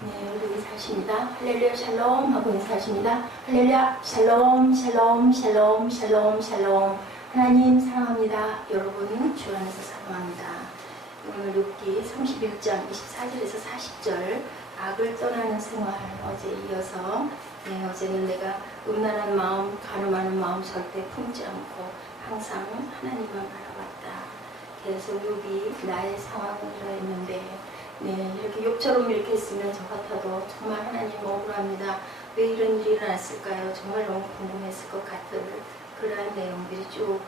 네, 우리 사십니다. 할렐루야 샬롬 하고 인사하십니다. 할렐루야 샬롬 샬롬 샬롬 샬롬 샬롬. 하나님 사랑합니다. 여러분 주 안에서 사랑합니다. 오늘 욥기 31장 24절에서 40절 악을 떠나는 생활 어제 이어서 어제는 내가 음란한 마음 가늠하는 마음 절대 품지 않고 항상 하나님만 바라봤다. 그래서 욥이 나의 상황을 이러했는데 이렇게 욥처럼 이렇게 했으면 저 같아도 정말 하나님 억울합니다. 왜 이런 일이 일어났을까요? 정말 너무 궁금했을 것 같은 그러한 내용들이 쭉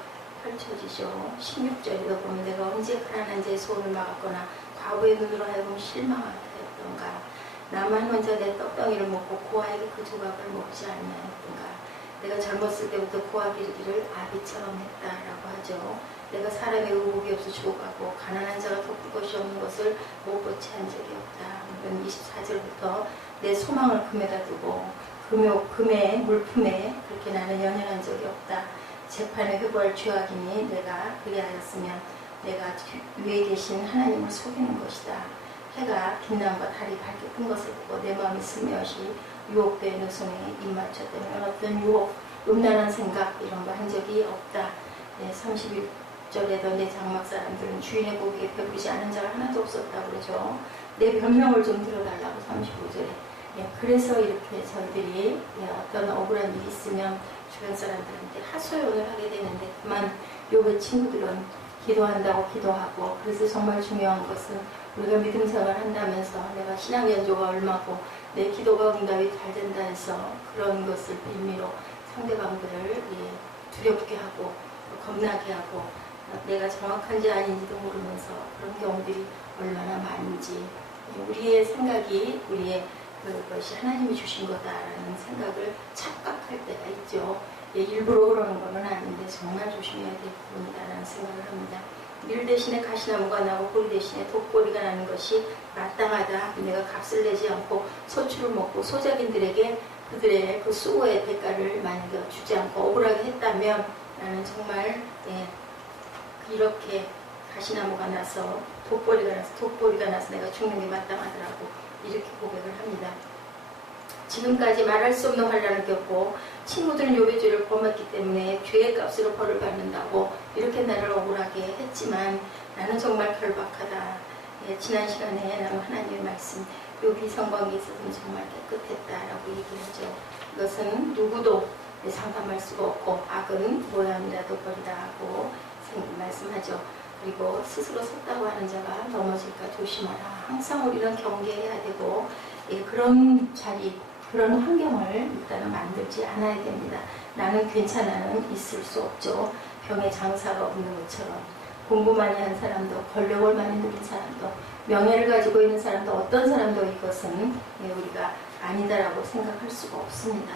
펼쳐지죠. 16절에도 보면 내가 언제 가난한 자의 소원을 막았거나 과부의 눈으로 하여금 실망하게 하였던가. 나만 혼자 내 떡덩이를 먹고 고아에게 그 조각을 먹지 않냐였던가. 내가 젊었을 때부터 고아기르기를 아비처럼 했다라고 하죠. 내가 사람의 의복이 없어 죽어가고 가난한 자가 덮을 것이 없는 것을 못 보채한 적이 없다. 이런 24절부터 내 소망을 금에다 두고 금의 물품에 그렇게 나는 연연한 적이 없다. 재판에 회부할 죄악이니 내가 그리하였으면 내가 위에 계신 하나님을 속이는 것이다. 해가 빛남과 달이 밝게 뜬 것을 보고 내 마음이 슬며시 유혹된 노선에 입맞췄다면 어떤 유혹, 음란한 생각 이런 거 한 적이 없다. 31절에도 내 장막 사람들은 주인의 보기에 배부르지 않은 자가 하나도 없었다고 그러죠. 내 변명을 좀 들어달라고 35절에. 그래서 이렇게 저희들이 어떤 억울한 일이 있으면 주변 사람들한테 하소연을 하게 되는데 그만 욥의 친구들은 기도한다고 기도하고 그래서 정말 중요한 것은 우리가 믿음 생활을 한다면서 내가 신앙 연조가 얼마고 내 기도가 응답이 잘 된다 해서 그런 것을 빌미로 상대방들을 두렵게 하고 겁나게 하고 내가 정확한지 아닌지도 모르면서 그런 경우들이 얼마나 많은지 우리의 생각이 우리의 그것이 하나님이 주신 거다라는 생각을 착각할 때가 있죠. 일부러 그러는 건 아닌데 정말 조심해야 될 부분이다라는 생각을 합니다. 밀 대신에 가시나무가 나고 고리 대신에 독고리가 나는 것이 마땅하다. 내가 값을 내지 않고 소출을 먹고 소작인들에게 그들의 그 수고의 대가를 만약에 주지 않고 억울하게 했다면 나는 정말 이렇게 가시나무가 나서 독고리가 나서 내가 죽는 게 마땅하더라고. 이렇게 고백을 합니다. 지금까지 말할 수 없는 환난을 겪고 친구들은 욥의 죄를 범했기 때문에 죄의 값으로 벌을 받는다고 이렇게 나를 억울하게 했지만 나는 정말 결박하다. 지난 시간에 나는 하나님의 말씀 욥이 성공에 있어서는 정말 깨끗했다라고 얘기하죠. 이것은 누구도 상담할 수가 없고 악은 모양이라도 버리라 하고 말씀하죠. 그리고 스스로 섰다고 하는 자가 넘어질까 조심하라. 항상 우리는 경계해야 되고 그런 자리, 그런 환경을 일단은 만들지 않아야 됩니다. 나는 괜찮아는 있을 수 없죠. 병에 장사가 없는 것처럼 공부 많이 한 사람도 권력을 많이 누린 사람도 명예를 가지고 있는 사람도 어떤 사람도 이것은 우리가 아니다라고 생각할 수가 없습니다.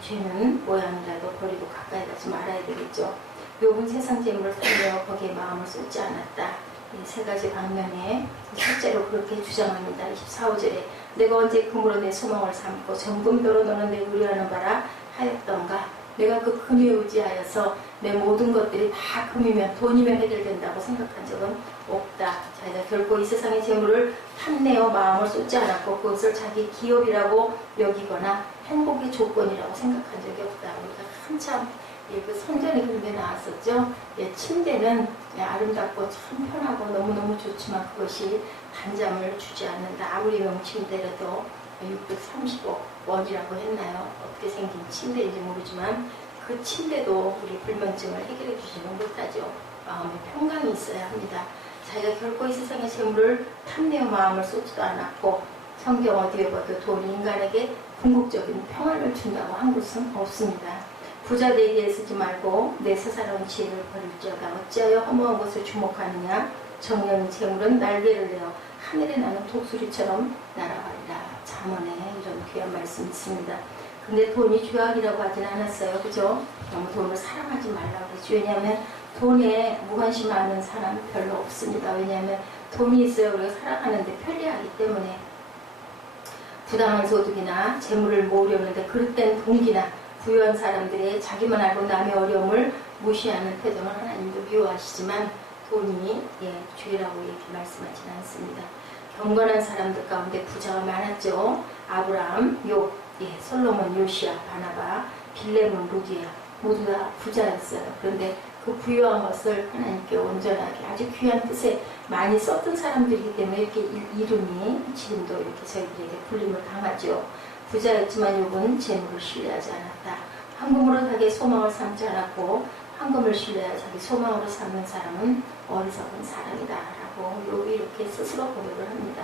죄는 모양이라도 버리고 가까이 가지 말아야 되겠죠. 욥은 세상 재물을 탐내어 거기에 마음을 쏟지 않았다. 이 세 가지 방면에 실제로 그렇게 주장합니다. 24절에 내가 언제 금으로 내 소망을 삼고 정금도로 너는 내 의뢰하는 바라 하였던가. 내가 그 금에 의지하여서 내 모든 것들이 다 금이면 돈이면 해결된다고 생각한 적은 없다. 자기가 결코 이 세상의 재물을 탐내어 마음을 쏟지 않았고 그것을 자기 기업이라고 여기거나 행복의 조건이라고 생각한 적이 없다. 우리가 한참 그 성전에 그런 데 나왔었죠. 침대는 아름답고 참 편하고 너무너무 좋지만 그것이 단잠을 주지 않는다. 아무리 명침대라도 630억 원이라고 했나요? 어떻게 생긴 침대인지 모르지만 그 침대도 우리 불면증을 해결해 주지는 못하죠. 마음에 평강이 있어야 합니다. 자기가 결코 이 세상의 재물을 탐내어 마음을 쏟지도 않았고 성경 어디에 봐도 돈이 인간에게 궁극적인 평안을 준다고 한 곳은 없습니다. 부자 되기에 쓰지 말고 내 스스로운 지혜를 버릴지어다. 어찌하여 허무한 것을 주목하느냐. 정령의 재물은 날개를 내어 하늘에 나는 독수리처럼 날아가리라. 잠언에 이런 귀한 말씀이 있습니다. 근데 돈이 죄악이라고 하진 않았어요. 그죠? 너무 돈을 사랑하지 말라고 그러지. 왜냐하면 돈에 무관심하는 사람 별로 없습니다. 왜냐하면 돈이 있어야 우리가 살아가는데 편리하기 때문에 부당한 소득이나 재물을 모으려는데 그릇된 동기나 부유한 사람들의 자기만 알고 남의 어려움을 무시하는 태도는 하나님도 미워하시지만 돈이 죄라고 이렇게 말씀하지는 않습니다. 경건한 사람들 가운데 부자가 많았죠. 아브라함, 욥, 솔로몬, 요시야, 바나바, 빌레몬, 루디아 모두 다 부자였어요. 그런데 그 부유한 것을 하나님께 온전하게 아주 귀한 뜻에 많이 썼던 사람들이기 때문에 이렇게 이름이 지금도 이렇게 저희들에게 불림을 당하죠. 부자였지만 욥은 재물을 신뢰하지 않았다. 황금으로 자기의 소망을 삼지 않았고 황금을 신뢰하여 자기 소망으로 삼는 사람은 어리석은 사람이다 라고 욥이 이렇게 스스로 고백을 합니다.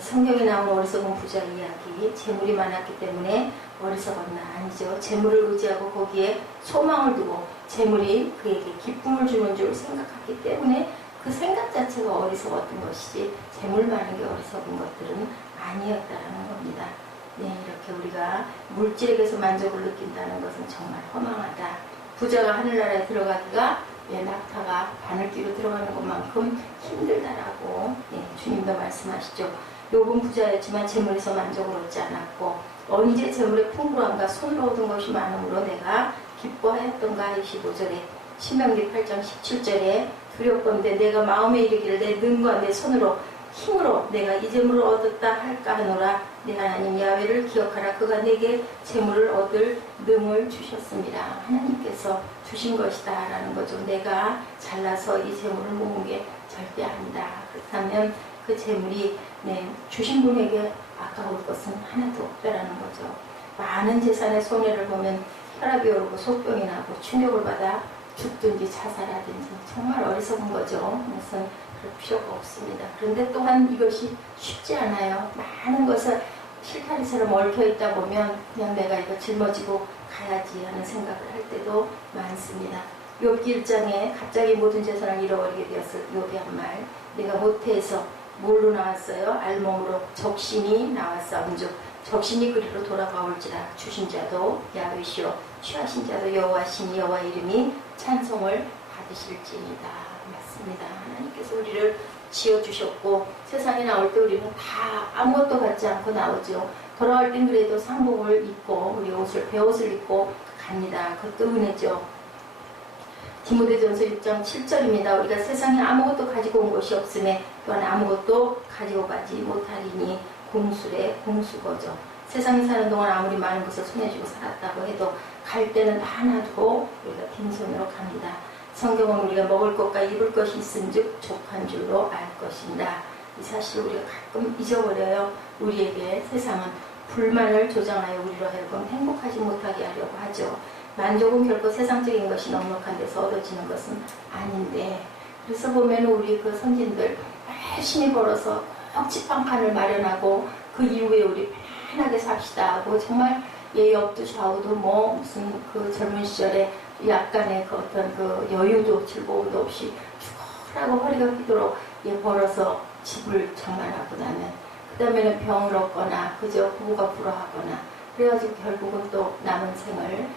성경에 나온 어리석은 부자 이야기, 재물이 많았기 때문에 어리석었나? 아니죠. 재물을 의지하고 거기에 소망을 두고 재물이 그에게 기쁨을 주는 줄 생각했기 때문에 그 생각 자체가 어리석었던 것이지 재물 많은 게 어리석은 것들은 아니었다라는 겁니다. 이렇게 우리가 물질에게서 만족을 느낀다는 것은 정말 허망하다. 부자가 하늘나라에 들어가기가 낙타가 바늘귀로 들어가는 것만큼 힘들다라고 주님도 말씀하시죠. 욥은 부자였지만 재물에서 만족을 얻지 않았고 언제 재물의 풍부함과 손으로 얻은 것이 많음으로 내가 기뻐하였던가. 25절에 신명기 8장 17절에 두렵건대 내가 마음에 이르기를 내 능과 내 손으로 힘으로 내가 이 재물을 얻었다 할까 하노라. 내 하나님 야훼를 기억하라. 그가 내게 재물을 얻을 능을 주셨습니다. 하나님께서 주신 것이다 라는 거죠. 내가 잘나서 이 재물을 모은 게 절대 아니다. 그렇다면 그 재물이 주신 분에게 아까울 것은 하나도 없다라는 거죠. 많은 재산의 손해를 보면 혈압이 오르고 속병이 나고 충격을 받아 죽든지 자살하든지 정말 어리석은 거죠. 그것은 그럴 필요가 없습니다. 그런데 또한 이것이 쉽지 않아요. 많은 것을 실타리처럼 얽혀있다 보면 그냥 내가 이거 짊어지고 가야지 하는 생각을 할 때도 많습니다. 욥기 1장에 갑자기 모든 재산을 잃어버리게 되었을 욥이 한 말, 내가 모태에서 뭘로 나왔어요? 알몸으로 적신이 나왔사온즉 적신이 그리로 돌아가올지라. 주신 자도 야훼시오 취하신 자도 여호와시니 여호와 이름이 찬송을 받으실지이다. 맞습니다. 하나님께서 우리를 지어주셨고 세상에 나올 때 우리는 다 아무것도 갖지 않고 나오죠. 돌아갈 땐 그래도 상복을 입고 우리 옷을 베옷을 입고 갑니다. 그것도 은혜죠. 디모데전서 6장 7절입니다. 우리가 세상에 아무것도 가지고 온 것이 없음에 또한 아무것도 가지고 가지 못하리니 공술의 공수거죠. 세상에 사는 동안 아무리 많은 것을 손에 쥐고 살았다고 해도 갈 때는 하나도 우리가 빈손으로 갑니다. 성경은 우리가 먹을 것과 입을 것이 있은즉 족한 줄로 알 것인다. 이 사실을 우리가 가끔 잊어버려요. 우리에게 세상은 불만을 조장하여 우리로 하여금 행복하지 못하게 하려고 하죠. 만족은 결코 세상적인 것이 넉넉한 데서 얻어지는 것은 아닌데, 그래서 보면 우리 그 선진들 열심히 벌어서 꼭 집방판을 마련하고 그 이후에 우리 편하게 삽시다 하고 정말 옆도 좌우도 무슨 그 젊은 시절에 약간의 그 어떤 그 여유도 즐거움도 없이 죽어라고 허리가 휘도록 벌어서 집을 장만하고 나면 그 다음에는 병을 얻거나 그저 부부가 불화하거나 그래가지고 결국은 또 남은 생을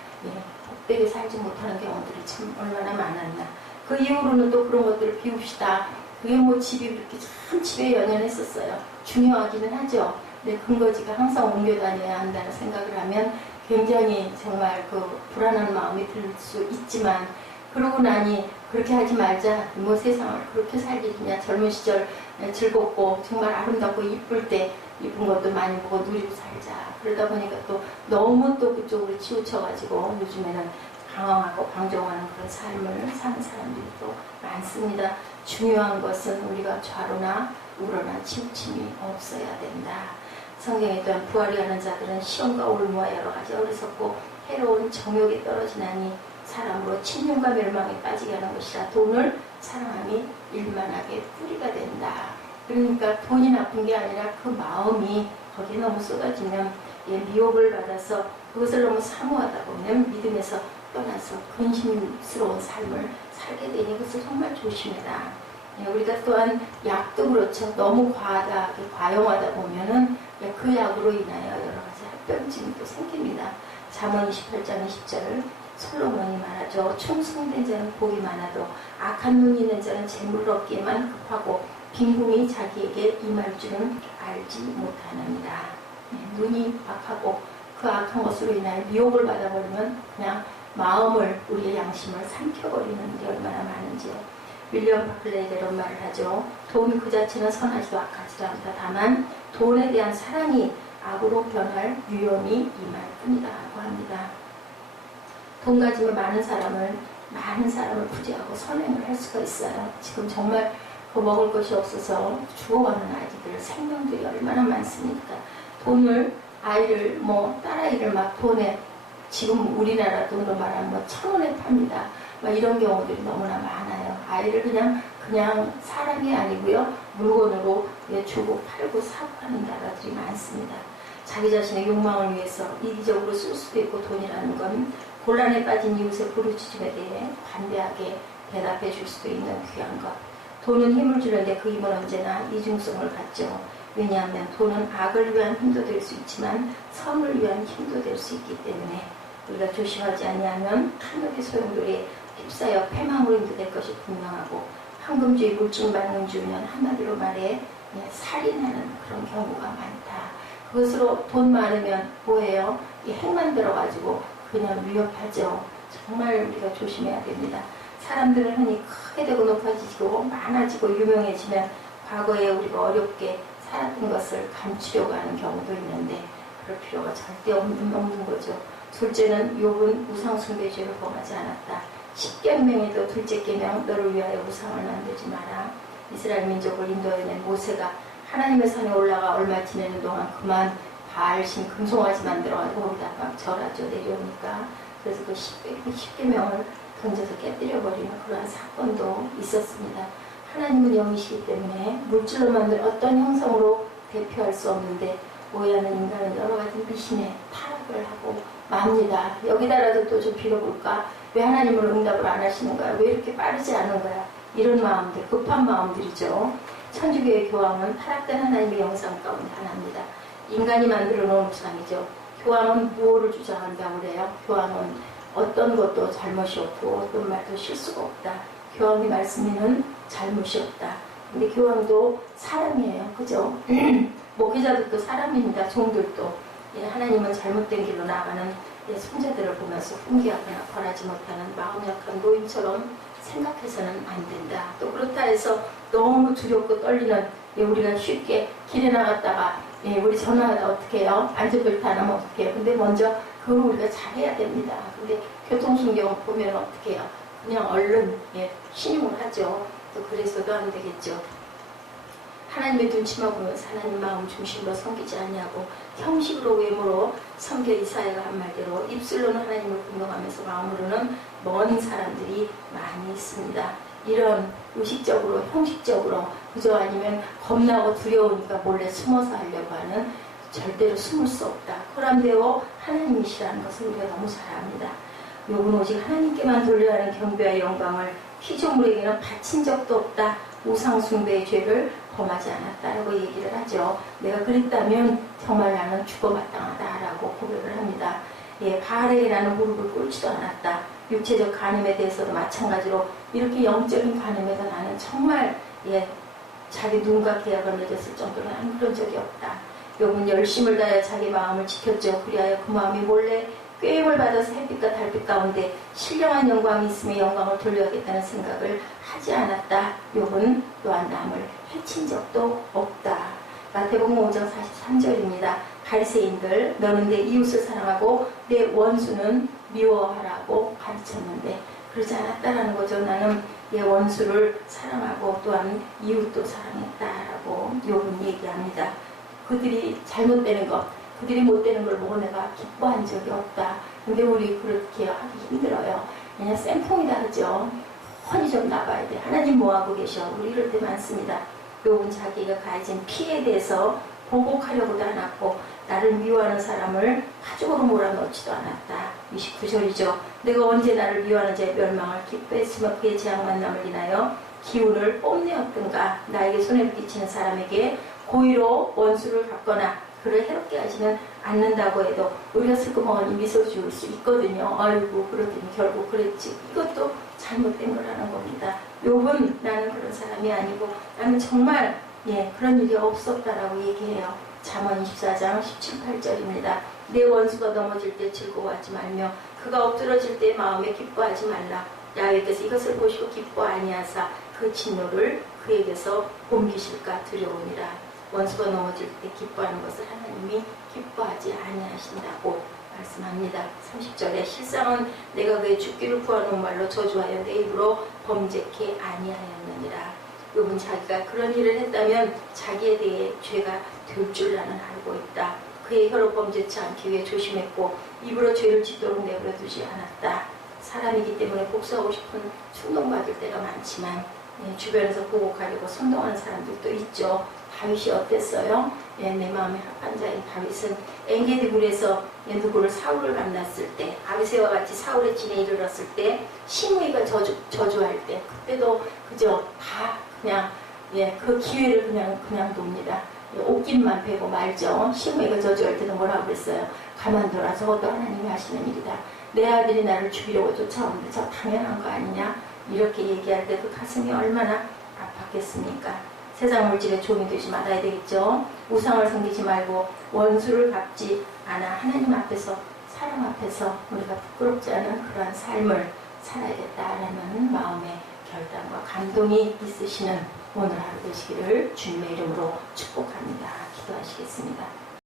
복되게 살지 못하는 경우들이 참 얼마나 많았나. 그 이후로는 또 그런 것들을 비웁시다. 그게 집이 그렇게 참 집에 연연했었어요. 중요하기는 하죠. 근데 근거지가 항상 옮겨 다녀야 한다는 생각을 하면 굉장히 정말 그 불안한 마음이 들 수 있지만, 그러고 나니 그렇게 하지 말자. 세상을 그렇게 살기냐. 젊은 시절 즐겁고 정말 아름답고 이쁠 때 이쁜 것도 많이 보고 누리고 살자. 그러다 보니까 또 너무 또 그쪽으로 치우쳐가지고 요즘에는 방황하고 방종하는 그런 삶을 사는 사람들이 또 많습니다. 중요한 것은 우리가 좌로나 우로나 치우침이 없어야 된다. 성경에 또한 부활이 하는 자들은 시험과 올무와 여러 가지 어리석고 해로운 정욕에 떨어지나니 사람으로 침륜과 멸망에 빠지게 하는 것이라. 돈을 사랑함이 일만하게 뿌리가 된다. 그러니까 돈이 나쁜 게 아니라 그 마음이 거기에 너무 쏟아지면 미혹을 받아서 그것을 너무 사모하다 보면 믿음에서 떠나서 근심스러운 삶을 살게 되니 그것을 정말 조심해라. 우리가 또한 약도 그렇죠. 너무 과용하다 보면은 그 약으로 인하여 여러 가지 합병증이 또 생깁니다. 잠언 28장 20절 솔로몬이 말하죠. 충성된 자는 복이 많아도 악한 눈이 있는 자는 재물을 얻기에만 급하고 빈궁이 자기에게 임할 줄은 알지 못하느니라. 눈이 악하고 그 악한 것으로 인하여 미혹을 받아버리면 그냥 마음을, 우리의 양심을 삼켜버리는 게 얼마나 많은지요. 윌리엄 바클레이가 이런 말을 하죠. 돈 그 자체는 선하지도 악하지도 않다. 다만 돈에 대한 사랑이 악으로 변할 위험이 임할 뿐이다 라고 합니다. 돈 가지면 많은 사람을 부지하고 선행을 할 수가 있어요. 지금 정말 그 먹을 것이 없어서 죽어가는 아이들 생명들이 얼마나 많습니까? 아이를 딸아이를 막 돈에, 지금 우리나라 돈으로 말하면 1,000원에 팝니다. 이런 경우들이 너무나 많아요. 아이를 그냥 사람이 아니고요, 물건으로 주고 팔고 사고 하는 나라들이 많습니다. 자기 자신의 욕망을 위해서 이기적으로 쓸 수도 있고, 돈이라는 건 곤란에 빠진 이웃의 부르짖음에 대해 관대하게 대답해 줄 수도 있는 귀한 것. 돈은 힘을 주는데 그 힘은 언제나 이중성을 갖죠. 왜냐하면 돈은 악을 위한 힘도 될 수 있지만 선을 위한 힘도 될 수 있기 때문에 우리가 조심하지 않으면 탐욕의 소용돌이에 휩싸여 패망으로 인도될 것이 분명하고, 황금주의 물증반응주의는 한마디로 말해 살인하는 그런 경우가 많다. 그것으로 돈 많으면 뭐예요? 이 핵만 들어가지고 그냥 위협하죠. 정말 우리가 조심해야 됩니다. 사람들은 흔히 크게 되고 높아지고 많아지고 유명해지면 과거에 우리가 어렵게 살았던 것을 감추려고 하는 경우도 있는데, 그럴 필요가 절대 없는 거죠. 둘째는 욥은 우상숭배죄를 범하지 않았다. 10계명에도 둘째 계명, 너를 위하여 우상을 만들지 마라. 이스라엘 민족을 인도해낸 모세가 하나님의 산에 올라가 얼마 지내는 동안 그만 바알신 금송아지 만들어가지고 거기다 막 절하죠. 내려오니까. 그래서 그 10계명을 던져서 깨뜨려버리는 그러한 사건도 있었습니다. 하나님은 영이시기 때문에 물질로 만든 어떤 형상으로 대표할 수 없는데, 오해하는 인간은 여러 가지 미신에 타락을 하고 맙니다. 여기다라도 또 좀 빌어볼까? 왜 하나님은 응답을 안 하시는 거야? 왜 이렇게 빠르지 않은 거야? 이런 마음들, 급한 마음들이죠. 천주교의 교황은 타락된 하나님의 영상 가운데 하나입니다. 인간이 만들어 놓은 우상이죠. 교황은 무엇을 주장한다고 그래요? 교황은 어떤 것도 잘못이 없고 어떤 말도 실수가 없다. 교황의 말씀에는 잘못이 없다. 근데 교황도 사람이에요. 그죠? 목회자들도 사람입니다. 종들도. 하나님은 잘못된 길로 나가는 손자들을 보면서 훈계하거나 권하지 못하는 마음 약한 노인처럼 생각해서는 안 된다. 또 그렇다 해서 너무 두렵고 떨리는, 우리가 쉽게 길에 나갔다가 우리 전화하다 어떻게 해요? 안전벨트 안 하면 어떻게 해요? 근데 먼저 그걸 우리가 잘해야 됩니다. 근데 교통순경 보면 어떻게 해요? 그냥 얼른 신용을 하죠. 또 그래서도 안 되겠죠. 하나님의 눈치만 보면서 하나님 마음 중심으로 섬기지 않냐고, 형식으로 외모로 섬겨. 이사야가 한 말대로 입술로는 하나님을 공경하면서 마음으로는 먼 사람들이 많이 있습니다. 이런 의식적으로 형식적으로, 그저 아니면 겁나고 두려우니까 몰래 숨어서 하려고 하는, 절대로 숨을 수 없다. 코람데오 하나님이시라는 것을 우리가 너무 잘 압니다. 욥은 오직 하나님께만 돌려야 하는 경배와 영광을 피조물에게는 바친 적도 없다. 우상숭배의 죄를 범하지 않았다라고 얘기를 하죠. 내가 그랬다면 정말 나는 죽어마땅하다라고 고백을 합니다. 바알에게 나는 무릎을 꿇지도 않았다. 육체적 간음에 대해서도 마찬가지로 이렇게 영적인 간음에도 나는 정말 자기 눈과 계약을 맺었을 정도로 나는 그런 적이 없다. 욥은 열심을 다해 자기 마음을 지켰죠. 그리하여 그 마음이 몰래 꾀임을 받아서 햇빛과 달빛 가운데 신령한 영광이 있음에 영광을 돌려야겠다는 생각을 하지 않았다. 욥은 또한 남을 해친 적도 없다. 마태복음 5장 43절입니다. 바리새인들, 너는 내 이웃을 사랑하고 내 원수는 미워하라고 가르쳤는데 그러지 않았다라는 거죠. 나는 내 원수를 사랑하고 또한 이웃도 사랑했다라고 욥은 얘기합니다. 그들이 잘못되는 것, 그들이 못되는 걸 보고 내가 기뻐한 적이 없다. 근데 우리 그렇게 하기 힘들어요. 그냥 쌤통이다 그죠? 훤히 좀 나봐야 돼. 하나님 뭐하고 계셔? 우리 이럴 때 많습니다. 욥은 자기가 가해진 피해에 대해서 보복하려고도 않았고 나를 미워하는 사람을 가죽으로 몰아넣지도 않았다. 29절이죠. 내가 언제 나를 미워하는 자의 멸망을 기뻐했으며 그의 재앙 만남을 인하여 기운을 뽐내었던가. 나에게 손해를 끼치는 사람에게 고의로 원수를 갚거나 그를 해롭게 하지는 않는다고 해도 우리가 슬그머니 미소 지을 수 있거든요. 아이고 그렇더니 결국 그랬지. 이것도 잘못된 거라는 겁니다. 욥은 나는 그런 사람이 아니고 나는 정말 그런 일이 없었다라고 얘기해요. 잠언 24장 17, 18절입니다. 내 원수가 넘어질 때 즐거워하지 말며 그가 엎드러질 때 마음에 기뻐하지 말라. 야훼께서 이것을 보시고 기뻐 아니하사 그 진노를 그에게서 옮기실까 두려우니라. 원수가 넘어질 때 기뻐하는 것을 하나님이 기뻐하지 아니하신다고 말씀합니다. 30절에 실상은 내가 그의 죽기를 구하는 말로 저주하여 내 입으로 범죄케 아니하였느니라. 욥은 자기가 그런 일을 했다면 자기에 대해 죄가 될 줄 나는 알고 있다. 그의 혀로 범죄치 않기 위해 조심했고 입으로 죄를 짓도록 내버려 두지 않았다. 사람이기 때문에 복수하고 싶은 충동받을 때가 많지만 주변에서 보복하려고 선동하는 사람들도 있죠. 다윗이 어땠어요? 내 마음에 합한 자인 다윗은 엔게디 굴에서 누구를 사울을 만났을 때, 아비새와 같이 사울의 진에 이르렀을 때, 시므이가 저주할 때, 그때도 그저 다 그냥 그 기회를 그냥 놉니다. 옷깃만 베고 말죠. 시므이가 저주할 때도 뭐라고 그랬어요? 가만둬라. 저것도 하나님이 하시는 일이다. 내 아들이 나를 죽이려고 쫓아오는데 저 당연한 거 아니냐? 이렇게 얘기할 때 그 가슴이 얼마나 아팠겠습니까? 세상 물질의 종이 되지 말아야 되겠죠. 우상을 섬기지 말고 원수를 갚지 않아 하나님 앞에서, 사람 앞에서 우리가 부끄럽지 않은 그러한 삶을 살아야겠다라는 마음의 결단과 감동이 있으시는 오늘 하루 되시기를 주님의 이름으로 축복합니다. 기도하시겠습니다.